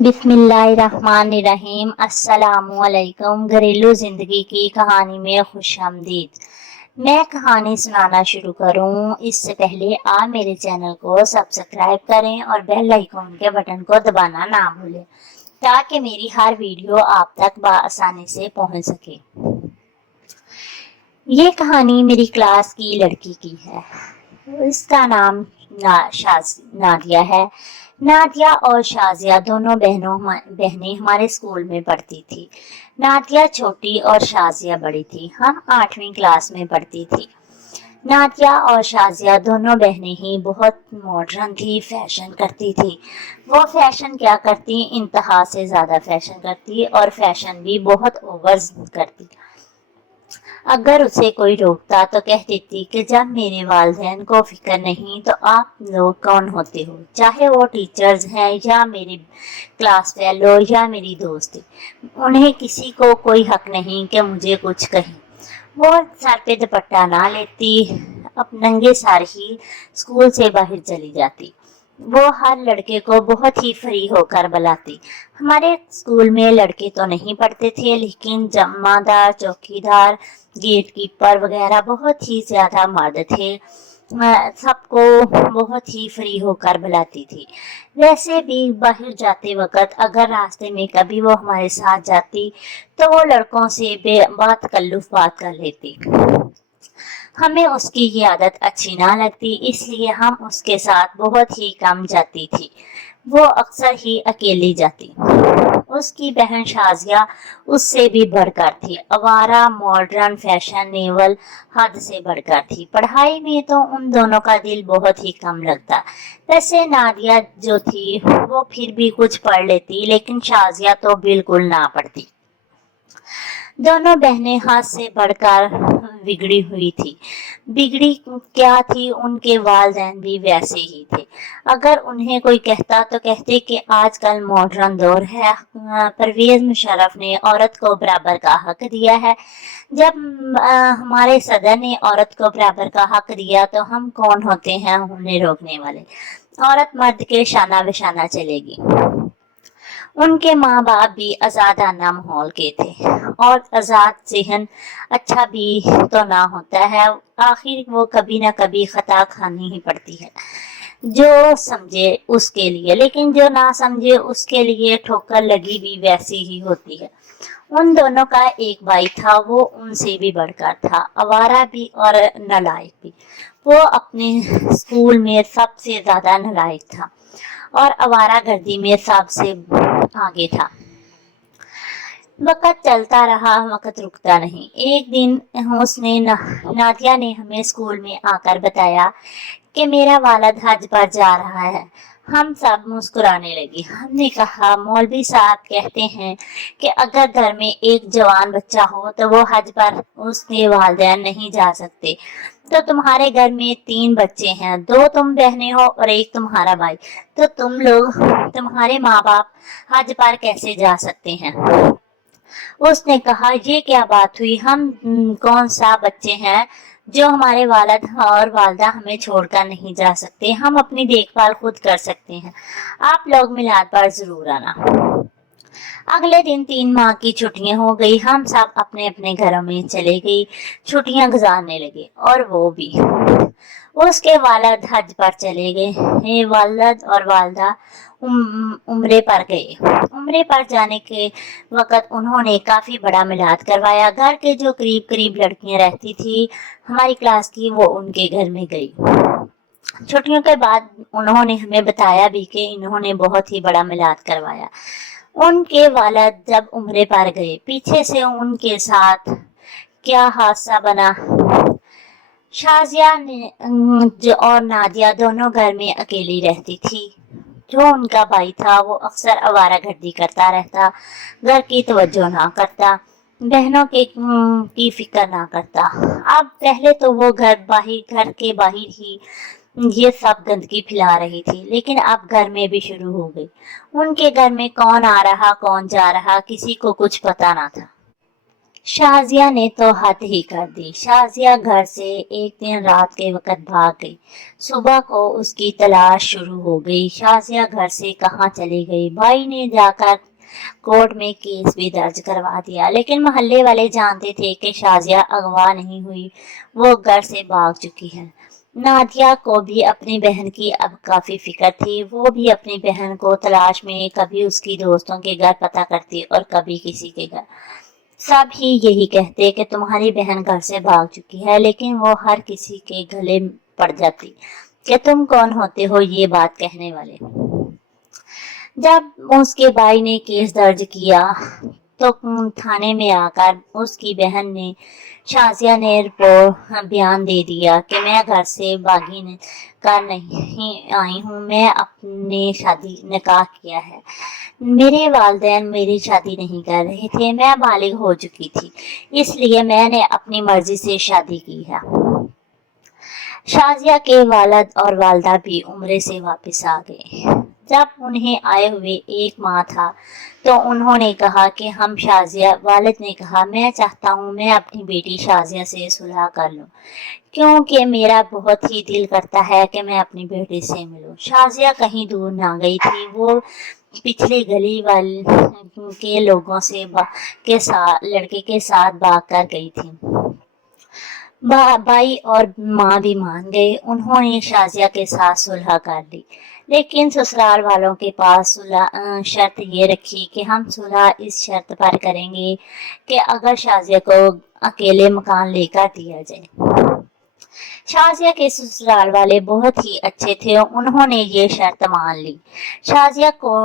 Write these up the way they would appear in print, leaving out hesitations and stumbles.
बिस्मिल्लाहिर्रहमानिर्रहीम। अस्सलामुअलैकुम। घरेलू जिंदगी की कहानी में खुशामदीद। मैं कहानी सुनाना शुरू करूं इससे पहले आप मेरे चैनल को सब्सक्राइब करें और बेल आइकन के बटन को दबाना ना भूलें ताकि मेरी हर वीडियो आप तक बआसानी से पहुंच सके। ये कहानी मेरी क्लास की लड़की की है। इसका नाम नादिया है। नादिया और शाजिया दोनों बहनें हमारे स्कूल में पढ़ती थी। नादिया छोटी और शाजिया बड़ी थी। हम 8वीं क्लास में पढ़ती थी। नादिया और शाजिया दोनों बहनें ही बहुत मॉडर्न थी, फैशन करती थी। वो फैशन क्या करती, इंतहा से ज्यादा फैशन करती और फैशन भी बहुत ओवर करती। अगर उसे कोई रोकता तो कह देती कि जब मेरे वालिदैन को फिक्र नहीं तो आप लोग कौन होते हो, चाहे वो टीचर्स हैं या मेरे क्लास फेलो या मेरी दोस्त, उन्हें किसी को कोई हक नहीं कि मुझे कुछ कहें। वो सर पे दुपट्टा ना लेती, अब नंगे सर ही स्कूल से बाहर चली जाती। वो हर लड़के को बहुत ही फ्री होकर बुलाती। हमारे स्कूल में लड़के तो नहीं पढ़ते थे, लेकिन जमादार, चौकीदार, गेट कीपर वगैरह बहुत ही ज्यादा मर्द थे। सबको बहुत ही फ्री होकर बुलाती थी। वैसे भी बाहर जाते वक्त अगर रास्ते में कभी वो हमारे साथ जाती तो वो लड़कों से बेतकल्लुफ बात कर लेती। हमें उसकी ये आदत अच्छी ना लगती, इसलिए हम उसके साथ बहुत ही कम जाती थी। वो अक्सर ही अकेली जाती। उसकी बहन शाजिया उससे भी बढ़कर थी, आवारा, मॉडर्न, फैशनेबल, हद से बढ़कर थी। पढ़ाई में तो उन दोनों का दिल बहुत ही कम लगता। वैसे नादिया जो थी वो फिर भी कुछ पढ़ लेती, लेकिन शाजिया तो बिल्कुल ना पढ़ती। दोनों बहनें हाथ से बढ़कर बिगड़ी हुई थी। बिगड़ी क्या थी, उनके वालिदैन भी वैसे ही थे। अगर उन्हें कोई कहता तो कहते कि आजकल मॉडर्न दौर है, परवेज मुशर्रफ ने औरत को बराबर का हक दिया है। जब हमारे सदर ने औरत को बराबर का हक दिया तो हम कौन होते हैं उन्हें रोकने वाले। औरत मर्द के शाना बिशाना चलेगी। उनके माँ बाप भी आजादाना माहौल के थे और आजाद ज़हन अच्छा भी तो ना होता है, आखिर वो कभी ना कभी खता खानी ही पड़ती है। जो समझे उसके लिए, लेकिन जो ना समझे उसके लिए ठोकर लगी भी वैसी ही होती है। उन दोनों का एक भाई था, वो उनसे भी बढ़कर था, आवारा भी और नालायक भी। वो अपने स्कूल में सबसे ज्यादा नालायक था और आवारागर्दी में सबसे आगे था। वक्त चलता रहा, वक्त रुकता नहीं। एक दिन नादिया ने हमें स्कूल में आकर बताया कि मेरा वालिद हज पर जा रहा है। हम सब मुस्कुराने लगे। हमने कहा, मौलवी साहब कहते हैं कि अगर घर में एक जवान बच्चा हो तो वो हज पर उसके वालिदैन नहीं जा सकते। तो तुम्हारे घर में 3 बच्चे हैं, 2 तुम बहनें हो और 1 तुम्हारा भाई, तो तुम्हारे माँ बाप हज पर कैसे जा सकते हैं? उसने कहा, ये क्या बात हुई, हम कौन सा बच्चे हैं जो हमारे वालिद और वालिदा हमें छोड़कर नहीं जा सकते। हम अपनी देखभाल खुद कर सकते हैं। आप लोग मिलाद पर जरूर आना। अगले दिन 3 माह की छुट्टियां हो गई। हम सब अपने अपने घरों में चले गए, छुट्टियां गुजारने लगे और वो भी। उसके वालिद हज पर चले गए, वालिद और वालिदा उम्रे पर गए। उम्रे पर जाने के वक्त उन्होंने काफी बड़ा मिलाद करवाया। घर के जो करीब करीब लड़कियां रहती थी हमारी क्लास की, वो उनके घर में गई। छुट्टियों के बाद उन्होंने हमें बताया भी कि इन्होंने बहुत ही बड़ा मिलाद करवाया। उनके वालिद जब उम्रे पर गए, पीछे से उनके साथ क्या हादसा बना। शाजिया ने और नादिया दोनों घर में अकेली रहती थी। जो उनका भाई था वो अक्सर आवारागर्दी करता रहता, घर की तवज्जो ना करता, बहनों की फिक्र ना करता। अब पहले तो वो घर के बाहर ही ये सब गंदगी फैला रही थी, लेकिन अब घर में भी शुरू हो गई। उनके घर में कौन आ रहा कौन जा रहा किसी को कुछ पता ना था। शाजिया ने तो हद ही कर दी। शाजिया घर से एक दिन रात के वक्त भाग गई। सुबह को उसकी तलाश शुरू हो गई। शाजिया घर से कहाँ चली गई? भाई ने जाकर कोर्ट में केस भी दर्ज करवा दिया, लेकिन मोहल्ले वाले जानते थे कि शाजिया अगवा नहीं हुई, वो घर से भाग चुकी है। नादिया को भी अपनी बहन की अब काफी फिक्र थी। वो भी अपनी बहन को तलाश में कभी उसकी दोस्तों के घर पता करती और कभी किसी के घर। सब ही यही कहते कि तुम्हारी बहन घर से भाग चुकी है, लेकिन वो हर किसी के गले पड़ जाती कि तुम कौन होते हो ये बात कहने वाले। जब उसके भाई ने केस दर्ज किया तो थाने में आकर उसकी बहन ने शाजिया ने रिपोर्ट बयान दे दिया कि मैं घर से भागी कर नहीं आई हूँ, मैं अपने शादी निकाह किया है। मेरे वालिदैन मेरी शादी नहीं कर रहे थे, मैं बालिग हो चुकी थी, इसलिए मैंने अपनी मर्जी से शादी की है। शाजिया के वालिद और वालदा भी उम्रे से वापस आ गए। जब उन्हें आए हुए एक माह था तो उन्होंने कहा कि हम शाजिया, वालिद ने कहा मैं चाहता हूँ मैं अपनी बेटी शाजिया से सुलह कर लूँ, क्योंकि मेरा बहुत ही दिल करता है कि मैं अपनी बेटी से मिलूं। शाजिया कहीं दूर ना गई थी, वो पिछली गली वाले के लोगों से के साथ लड़के के साथ भाग कर गई थी। भाई और माँ भी मान गए। उन्होंने शाजिया के साथ सुलह कर ली, लेकिन ससुराल वालों के पास शर्त ये रखी कि हम सुलह इस शर्त पर करेंगे कि अगर शाजिया को अकेले मकान लेकर दिया जाए। शाजिया के ससुराल वाले बहुत ही अच्छे थे, उन्होंने ये शर्त मान ली। शाजिया को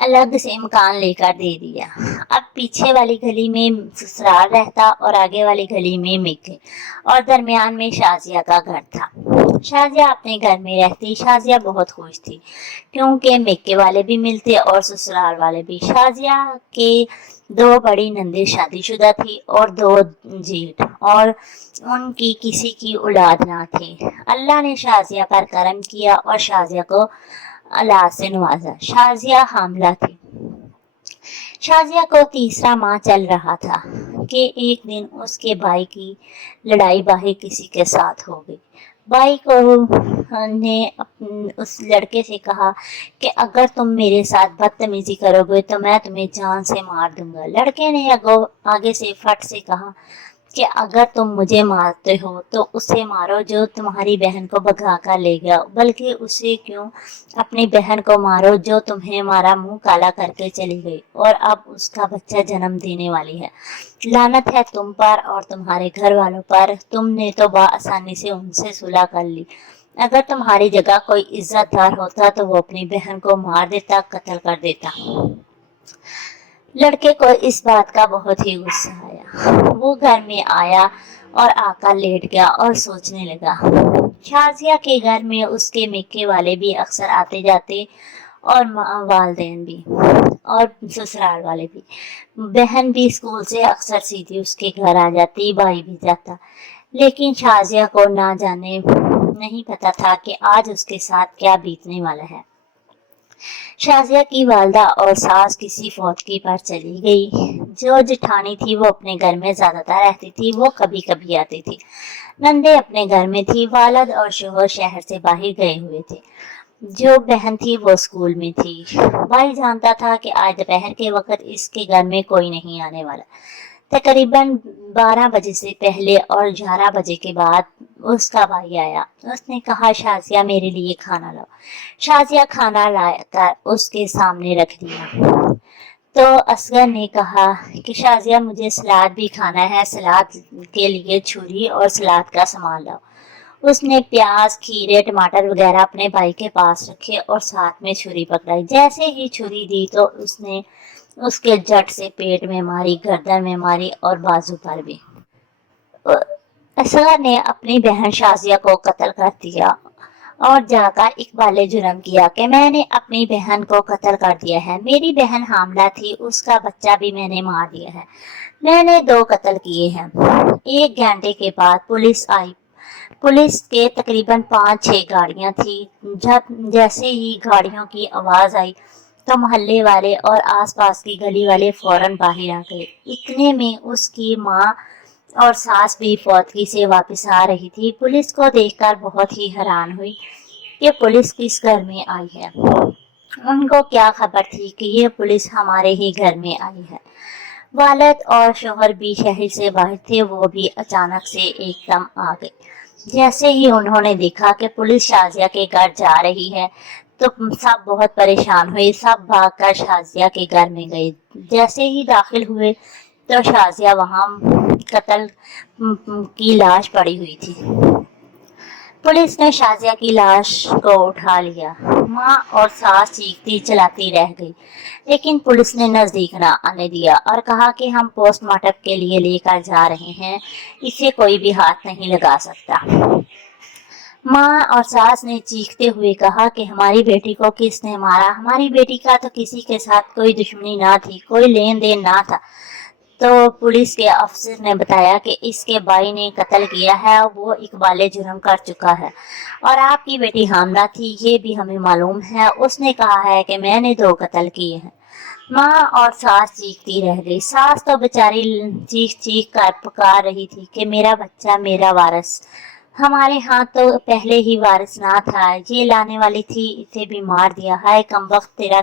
अलग से मकान लेकर दे दिया। अब पीछे वाली गली में ससुराल रहता और आगे वाली गली में मेके, और दरमियान में शाजिया का घर था। शाजिया अपने घर में रहती। शाजिया बहुत खुश थी क्योंकि मेके वाले भी मिलते और ससुराल वाले भी। शाजिया के दो बड़ी नंदे शादीशुदा थी और दो जेठ, और उनकी किसी की औलाद ना थी। अल्लाह ने शाजिया पर करम किया और शाजिया को औलाद से नवाजा। शाजिया हामला थी। शाजिया को तीसरा माह चल रहा था कि एक दिन उसके भाई की लड़ाई बाही किसी के साथ हो गई। भाई को ने उस लड़के से कहा कि अगर तुम मेरे साथ बदतमीजी करोगे तो मैं तुम्हें जान से मार दूंगा। लड़के ने आगे से फट से कहा कि अगर तुम मुझे मारते हो तो उसे मारो जो तुम्हारी बहन को भगा कर ले गया, बल्कि उसे क्यों, अपनी बहन को मारो जो तुम्हें मारा मुंह काला करके चली गई और अब उसका बच्चा जन्म देने वाली है। लानत है तुम पर और तुम्हारे घर वालों पर, तुमने तो आसानी से उनसे सुलह कर ली। अगर तुम्हारी जगह कोई इज्जतदार होता तो वो अपनी बहन को मार देता, कत्ल कर देता। लड़के को इस बात का बहुत ही गुस्सा आया। वो घर में आया और आकर लेट गया और सोचने लगा। शाजिया के घर में उसके मेके वाले भी अक्सर आते जाते और वालदेन भी और ससुराल वाले भी। बहन भी स्कूल से अक्सर सीधी उसके घर आ जाती, भाई भी जाता, लेकिन शाजिया को ना जाने नहीं पता था कि आज उसके साथ क्या बीतने वाला है। शाजिया की वालदा और सास किसी फौतगी पर चली गई। जो जेठानी थी वो अपने घर में ज्यादातर रहती थी, वो कभी कभी आती थी। नंदे अपने घर में थी, वालद और शोहर शहर से बाहर गए हुए थे। जो बहन थी वो स्कूल में थी। भाई जानता था कि आज दोपहर के वक्त इसके घर में कोई नहीं आने वाला। तकरीबन 12 बजे से पहले और 11 बजे के बाद उसका भाई आया। उसने कहा शाजिया मेरे लिए खाना लाओ। शाजिया खाना लाकर उसके सामने रख दिया तो असगर ने कहा कि शाजिया मुझे सलाद भी खाना है, सलाद के लिए छुरी और सलाद का सामान लाओ। उसने प्याज, खीरे, टमाटर वगैरह अपने भाई के पास रखे और साथ में छुरी पकड़ाई। जैसे ही छुरी दी तो उसने उसके जट से पेट में मारी, गर्दन में मारी और बाजू पर भी। असगर ने अपनी बहन शाजिया को कत्ल कर दिया और जाकर इकबाले जुर्म किया कि मैंने अपनी बहन को कत्ल कर दिया है। मेरी बहन हामला थी, उसका बच्चा भी मैंने मार दिया है। मैंने 2 कत्ल किए हैं। 1 घंटे के बाद पुलिस आई। पुलिस के तकरीबन 5-6 गाड़ियां थी। जब जैसे ही गाड़ियों की आवाज आई तो मोहल्ले वाले और आसपास की गली वाले फौरन बाहर आ गए। इतने में उसकी माँ और सास भी फौतगी से वापस आ रही थी। पुलिस को देखकर बहुत ही हैरान हुई कि पुलिस किस घर में आई है। उनको क्या खबर थी कि ये पुलिस हमारे ही घर में आई है। वालिद और शोहर भी शहर से बाहर थे, वो भी अचानक से एकदम आ गए। जैसे ही उन्होंने देखा कि पुलिस शाजिया के घर जा रही है तो सब बहुत परेशान हुए। सब भागकर शाजिया के घर में गए। जैसे ही दाखिल हुए तो शाजिया वहां कत्ल की लाश पड़ी हुई थी। पुलिस ने शाजिया की लाश को उठा लिया। माँ और सास चीखती चलाती रह गई, लेकिन पुलिस ने नजदीक न आने दिया और कहा कि हम पोस्टमार्टम के लिए लेकर जा रहे हैं, इसे कोई भी हाथ नहीं लगा सकता। माँ और सास ने चीखते हुए कहा कि हमारी बेटी को किसने मारा? हमारी बेटी का तो किसी के साथ कोई दुश्मनी ना थी, कोई लेन देन ना था। तो पुलिस के अफसर ने बताया कि इसके भाई ने कत्ल किया है, वो इकबाल जुर्म कर चुका है और आपकी बेटी हामला थी, ये भी हमें मालूम है। उसने कहा है कि मैंने 2 कत्ल किए हैं। माँ और सास चीखती रह गई। सास तो बेचारी चीख चीख कर पुकार रही थी कि मेरा बच्चा, मेरा वारिस। हमारे यहाँ तो पहले ही वारिस ना था, ये लाने वाली थी, इसे भी मार दिया। हाय कमबख्त, तेरा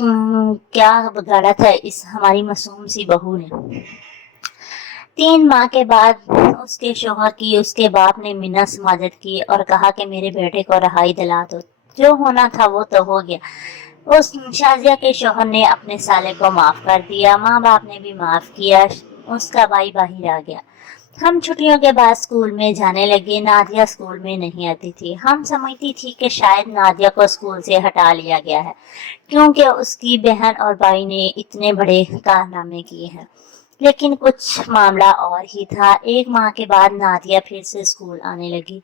क्या बिगाड़ा था इस हमारी मासूम सी बहू ने। 3 माह के बाद उसके शोहर की उसके बाप ने मिन्नत समाजत की और कहा कि मेरे बेटे को रहाई दिला दो, जो होना था वो तो हो गया। उस शाजिया के शोहर ने अपने साले को माफ कर दिया, माँ बाप ने भी माफ किया, उसका भाई बाहर आ गया। हम छुट्टियों के बाद स्कूल में जाने लगे। नादिया स्कूल में नहीं आती थी। हम समझती थी कि शायद नादिया को स्कूल से हटा लिया गया है, क्योंकि उसकी बहन और भाई ने इतने बड़े कारनामे किए हैं। लेकिन कुछ मामला और ही था। 1 माह के बाद नादिया फिर से स्कूल आने लगी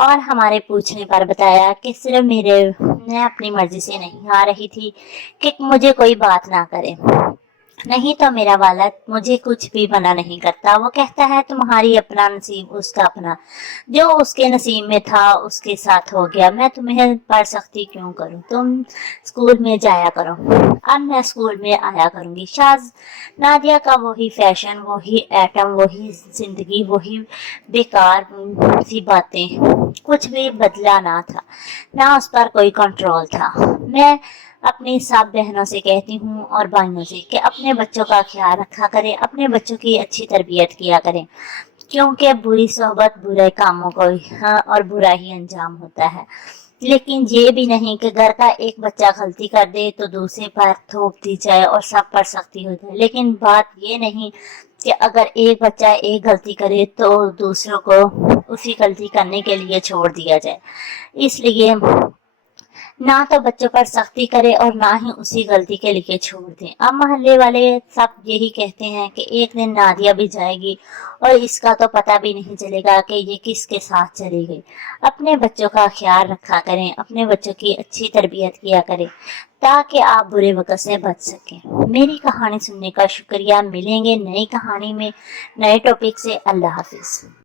और हमारे पूछने पर बताया कि सिर्फ मैं अपनी मर्जी से नहीं आ रही थी कि मुझे कोई बात ना करे, नहीं तो मेरा वालिद मुझे कुछ भी मना नहीं करता। वो कहता है तुम्हारी अपना नसीब, उसका अपना। जो उसके नसीब में था उसके साथ हो गया। मैं तुम्हें पढ़ सकती क्यों करूं? तुम स्कूल में जाया करो, अब मैं स्कूल में आया करूंगी। नादिया का वही फैशन, वही एटम, वही जिंदगी, वही बेकार सी बातें, कुछ भी बदला ना था, ना उस पर कोई कंट्रोल था। मैं अपनी सब बहनों से कहती हूँ और भाइयों से कि अपने बच्चों का ख्याल रखा करें, अपने बच्चों की अच्छी तरबियत किया करें, क्योंकि बुरी सोहबत बुरे कामों को और बुरा ही अंजाम होता है। लेकिन ये भी नहीं कि घर का एक बच्चा गलती कर दे तो दूसरे पर थोप दी जाए और सब पर सख्ती हो जाए। लेकिन बात ये नहीं कि अगर एक बच्चा एक गलती करे तो दूसरों को उसी गलती करने के लिए छोड़ दिया जाए। इसलिए ना तो बच्चों पर सख्ती करे और ना ही उसी गलती के लिए छोड़ दें। अब मोहल्ले वाले सब यही कहते हैं कि एक दिन नादिया भी जाएगी और इसका तो पता भी नहीं चलेगा कि ये किसके साथ चली गई। अपने बच्चों का ख्याल रखा करें, अपने बच्चों की अच्छी तरबियत किया करें ताकि आप बुरे वक्त से बच सकें। मेरी कहानी सुनने का शुक्रिया। मिलेंगे नई कहानी में नए टॉपिक से। अल्लाह हाफिज।